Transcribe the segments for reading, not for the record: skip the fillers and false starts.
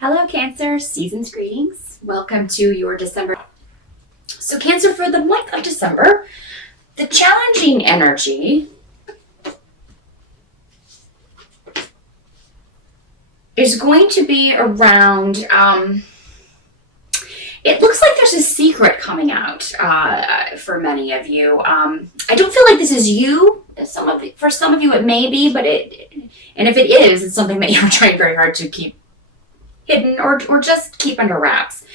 Hello, Cancer. Season's greetings. Welcome to your December. So, Cancer, for the month of December, the challenging energy is going to be around, it looks like there's a secret coming out for many of you. I don't feel like this is you. For some of you, it may be, and if it is, it's something that you're trying very hard to keep hidden or just keep under wraps.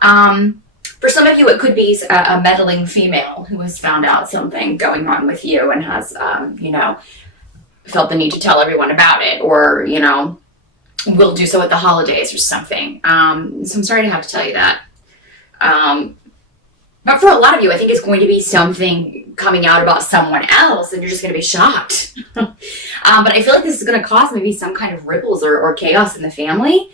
For some of you, it could be a meddling female who has found out something going on with you and has, felt the need to tell everyone about it, or, will do so at the holidays or something. So I'm sorry to have to tell you that. But for a lot of you, I think it's going to be something coming out about someone else, and you're just going to be shocked. But I feel like this is going to cause maybe some kind of ripples or chaos in the family.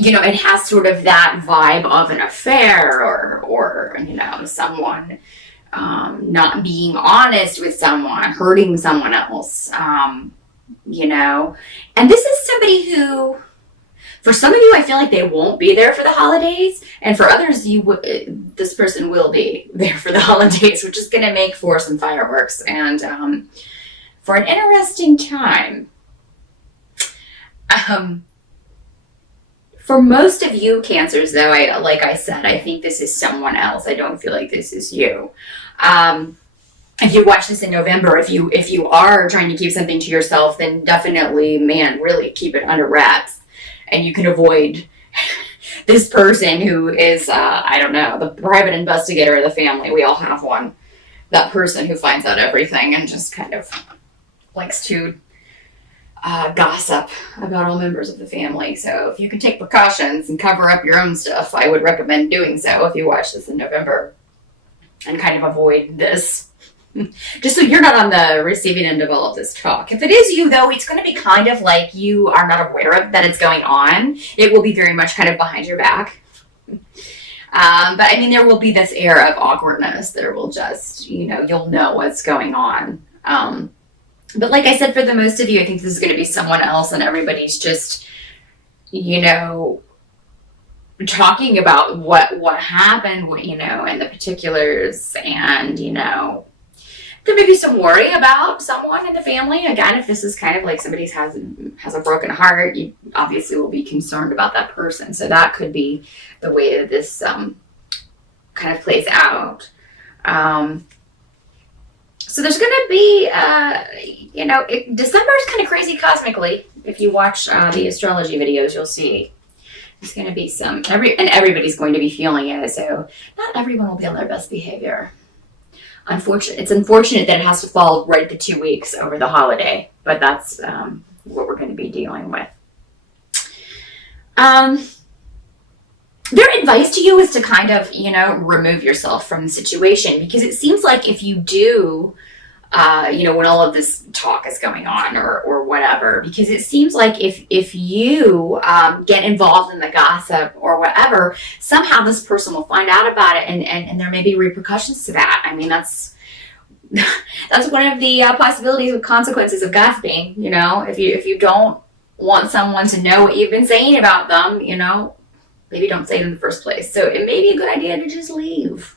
It has sort of that vibe of an affair or someone not being honest with someone, hurting someone else, and this is somebody who, for some of you, I feel like they won't be there for the holidays, and for others, this person will be there for the holidays, which is going to make for some fireworks and for an interesting time. For most of you Cancers, though, like I said, I think this is someone else. I don't feel like this is you. If you watch this in November, if you are trying to keep something to yourself, then definitely, really keep it under wraps. And you can avoid this person who is, the private investigator of the family. We all have one. That person who finds out everything and just kind of likes to gossip about all members of the family. So if you can take precautions and cover up your own stuff, I would recommend doing so if you watch this in November and kind of avoid this. Just so you're not on the receiving end of all of this talk. If it is you, though, it's going to be kind of like you are not aware of that it's going on. It will be very much kind of behind your back. But there will be this air of awkwardness. There will just, you'll know what's going on. But like I said, for the most of you, I think this is going to be someone else, and everybody's just, talking about what happened, and the particulars, and, there may be some worry about someone in the family. Again, if this is kind of like somebody has a broken heart, you obviously will be concerned about that person. So that could be the way that this kind of plays out. So there's going to be, December is kind of crazy cosmically. If you watch the astrology videos, you'll see there's going to be and everybody's going to be feeling it. So not everyone will be on their best behavior. It's unfortunate that it has to fall right at the 2 weeks over the holiday, but that's what we're going to be dealing with. Their advice to you is to kind of, remove yourself from the situation, because it seems like if you do, when all of this talk is going on or whatever, because it seems like if you get involved in the gossip or whatever, somehow this person will find out about it, and there may be repercussions to that. That's one of the possibilities of consequences of gossiping. If you don't want someone to know what you've been saying about them, maybe don't say it in the first place. So it may be a good idea to just leave,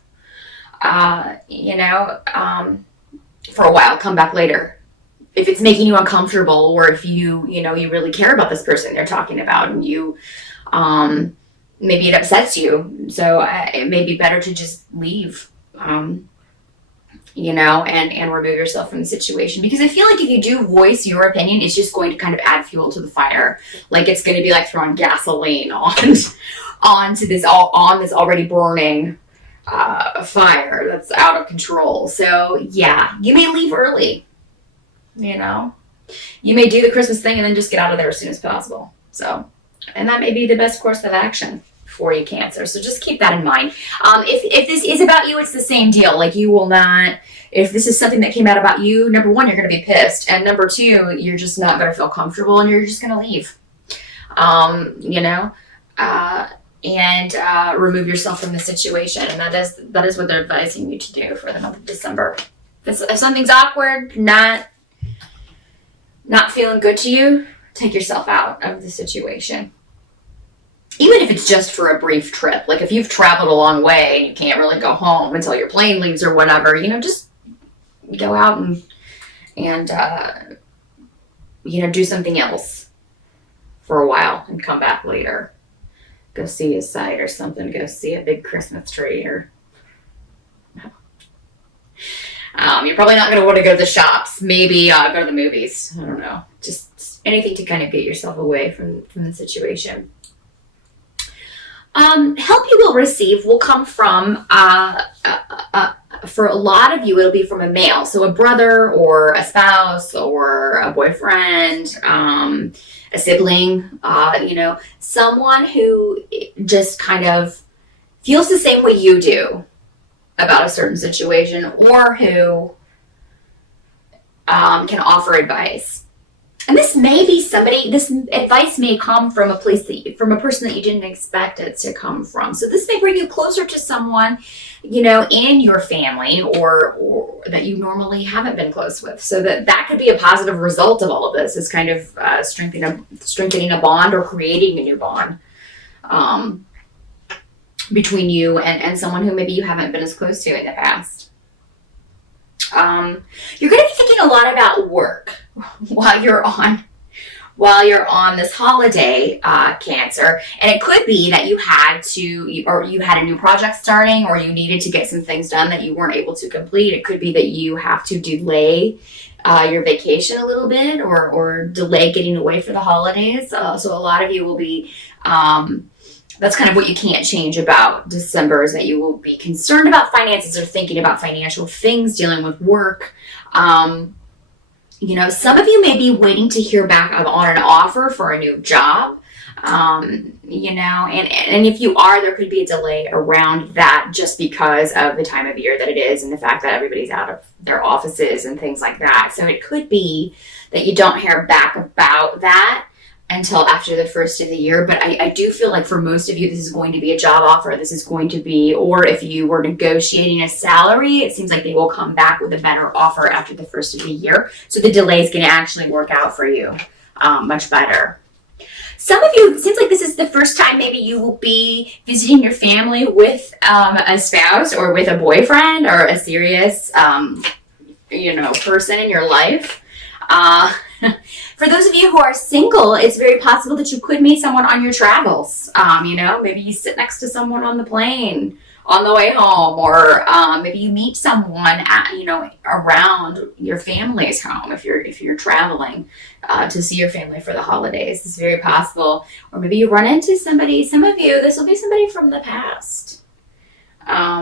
for a while, come back later. If it's making you uncomfortable, or if you really care about this person they're talking about, and you, maybe it upsets you. So it may be better to just leave, and remove yourself from the situation. Because I feel like if you do voice your opinion, it's just going to kind of add fuel to the fire. Like it's going to be like throwing gasoline onto this already burning fire that's out of control. So yeah, you may leave early. You may do the Christmas thing and then just get out of there as soon as possible. So, and that may be the best course of action for you, Cancer. So just keep that in mind. If this is about you, it's the same deal. Like, you will not, if this is something that came out about you, number one, you're going to be pissed. And number two, you're just not going to feel comfortable, and you're just going to leave. Remove yourself from the situation. And that is what they're advising you to do for the month of December. If something's awkward, not feeling good to you, take yourself out of the situation. Even if it's just for a brief trip. Like if you've traveled a long way and you can't really go home until your plane leaves or whatever, just go out and do something else for a while and come back later. Go see a sight or something. Go see a big Christmas tree or... you're probably not going to want to go to the shops. Maybe go to the movies. I don't know. Just anything to kind of get yourself away from the situation. Help you will receive will come from, for a lot of you, it'll be from a male. So a brother or a spouse or a boyfriend, a sibling, someone who just kind of feels the same way you do about a certain situation, or who can offer advice. And this may be this advice may come from from a person that you didn't expect it to come from. So this may bring you closer to someone, in your family or that you normally haven't been close with. So that could be a positive result of all of this, is kind of strengthening a bond or creating a new bond between you and someone who maybe you haven't been as close to in the past. You're going to be thinking a lot about work while you're on this holiday, Cancer. And it could be that you had a new project starting, or you needed to get some things done that you weren't able to complete. It could be that you have to delay your vacation a little bit, or delay getting away for the holidays. So a lot of you will be... that's kind of what you can't change about December, is that you will be concerned about finances or thinking about financial things, dealing with work. Some of you may be waiting to hear back on an offer for a new job. And if you are, there could be a delay around that just because of the time of year that it is and the fact that everybody's out of their offices and things like that. So it could be that you don't hear back about that until after the first of the year. But I do feel like for most of you, this is going to be a job offer. This is going to be, or if you were negotiating a salary, it seems like they will come back with a better offer after the first of the year. So the delay is going to actually work out for you much better. Some of you, it seems like this is the first time maybe you will be visiting your family with a spouse or with a boyfriend or a serious, person in your life. For those of you who are single, it's very possible that you could meet someone on your travels. Maybe you sit next to someone on the plane on the way home, or maybe you meet someone around your family's home if you're traveling to see your family for the holidays. It's very possible. Or maybe you run into somebody. Some of you, this will be somebody from the past.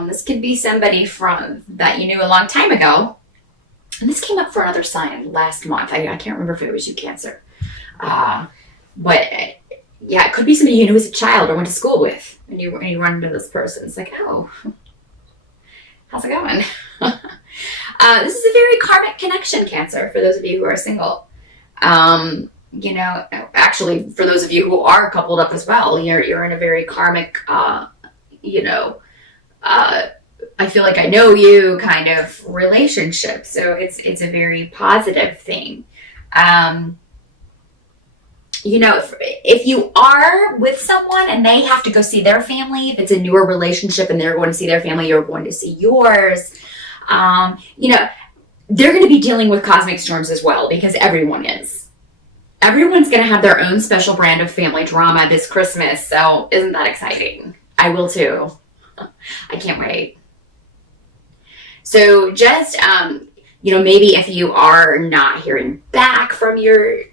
This could be somebody that you knew a long time ago. And this came up for another sign last month. I can't remember if it was you, Cancer. But it could be somebody you knew as a child or went to school with. And you run into this person. It's like, oh, how's it going? This is a very karmic connection, Cancer, for those of you who are single. Actually, for those of you who are coupled up as well, you're in a very karmic, I feel like I know you kind of relationship. So it's a very positive thing. If you are with someone and they have to go see their family, if it's a newer relationship and they're going to see their family, you're going to see yours, they're going to be dealing with cosmic storms as well, because everyone is. Everyone's going to have their own special brand of family drama this Christmas. So isn't that exciting? I will too. I can't wait. So just, maybe if you are not hearing back from your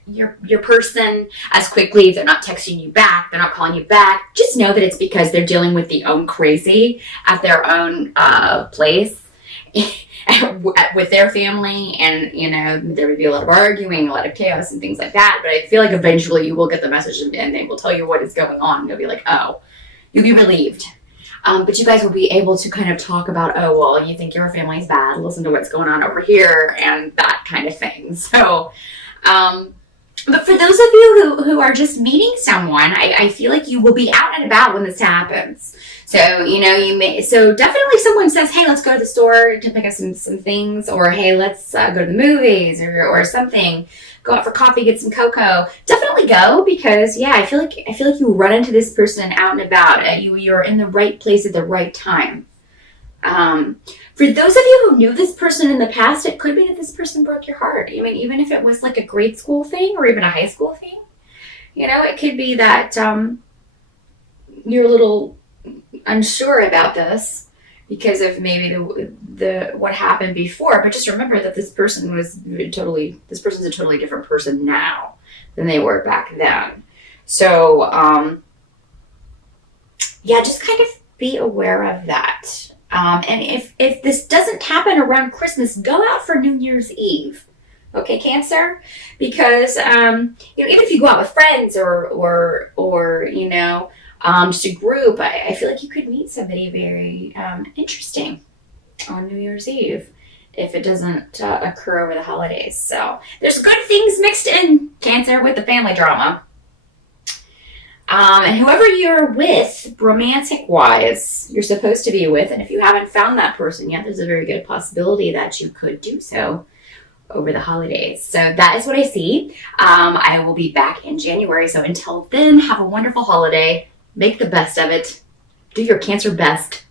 person as quickly, if they're not texting you back, they're not calling you back, just know that it's because they're dealing with the own crazy at their own place with their family. And, there would be a lot of arguing, a lot of chaos and things like that. But I feel like eventually you will get the message and they will tell you what is going on. And you'll be like, oh, you'll be relieved. But you guys will be able to kind of talk about, oh, well, you think your family's bad. Listen to what's going on over here and that kind of thing. So, but for those of you who are just meeting someone, I feel like you will be out and about when this happens. So, so definitely someone says, hey, let's go to the store to pick up some things, or hey, let's go to the movies or something. go out for coffee, get some cocoa, definitely go, because yeah, I feel like you run into this person out and about, and you're in the right place at the right time. For those of you who knew this person in the past, it could be that this person broke your heart. I mean, even if it was like a grade school thing or even a high school thing, it could be that you're a little unsure about this because of maybe the what happened before. But just remember that this person's a totally different person now than they were back then. So yeah, just kind of be aware of that. And if this doesn't happen around Christmas, go out for New Year's Eve. Okay, Cancer? Because even if you go out with friends or just a group, I feel like you could meet somebody very interesting on New Year's Eve if it doesn't occur over the holidays. So there's good things mixed in, Cancer, with the family drama. And whoever you're with, romantic-wise, you're supposed to be with, and if you haven't found that person yet, there's a very good possibility that you could do so over the holidays. So that is what I see. I will be back in January. So until then, have a wonderful holiday. Make the best of it. Do your Cancer best.